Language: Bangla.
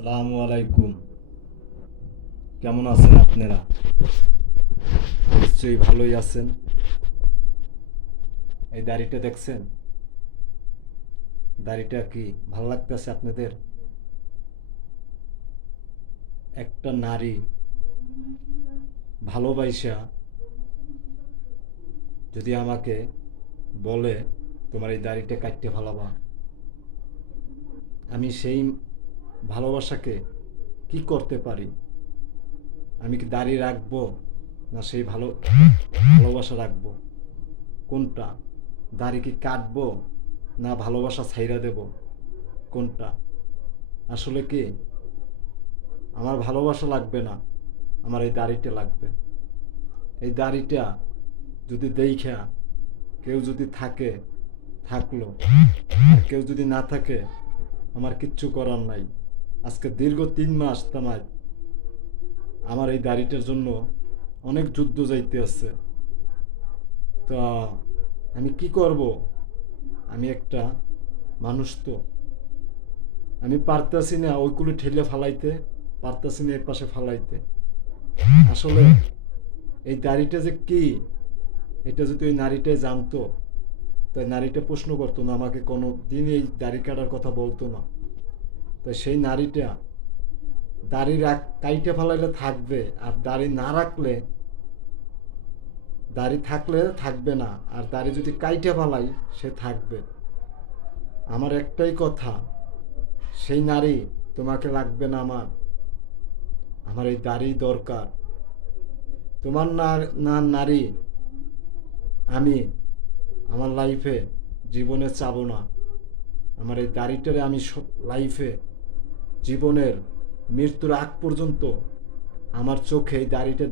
আসসালামু আলাইকুম। কেমন আছেন আপনারা? নিশ্চয়ই ভালোই আছেন। এই দাড়িটা দেখছেন? দাড়িটা কি ভালো লাগতেছে আপনাদের? একটা নারী ভালোবাসা যদি আমাকে বলে তোমার এই দাড়িটা কাটতে ভালোবা, আমি সেই ভালোবাসাকে কি করতে পারি? আমি কি দাড়ি রাখবো, না সেই ভালোবাসা রাখবো? কোনটা? দাড়ি কি কাটবো, না ভালোবাসা ছাইরা দেব? কোনটা? আসলে কি আমার ভালোবাসা লাগবে না, আমার এই দাড়িটা লাগবে। এই দাড়িটা যদি দেইখা কেউ যদি থাকে থাকলো, আর কেউ যদি না থাকে আমার কিচ্ছু করার নাই। আজকে দীর্ঘ 3 মাস তামাই আমার এই দাড়িটার জন্য অনেক যুদ্ধ যাইতে আছে। তা আমি কি করব? আমি একটা মানুষ, তো আমি পারতাছি না ওইগুলো ঠেলে ফালাইতে, পারতাছি না এর পাশে ফালাইতে। আসলে এই দাড়িটা যে কি, এটা যদি ওই নারীটাই জানতো, তাই নারীটা প্রশ্ন করতো না আমাকে, কোনো দিন এই দাড়ি কাটার কথা বলতো না। তাই সেই নারীটা দাড়ি কাইটে ফেলাইলে থাকবে, আর দাড়ি না রাখলে, দাড়ি থাকলে থাকবে না, আর দাড়ি যদি কাইটে ফেলাই সে থাকবে। আমার একটাই কথা, সেই নারী তোমাকে লাগবে না আমার, আমার এই দাড়ি দরকার। তোমার না না নারী আমি আমার লাইফে জীবনে চাবো না। আমার এই দাড়িটারে আমি লাইফে জীবনের মৃত্যুর আগ পর্যন্ত আমার চোখে এই দাড়িটা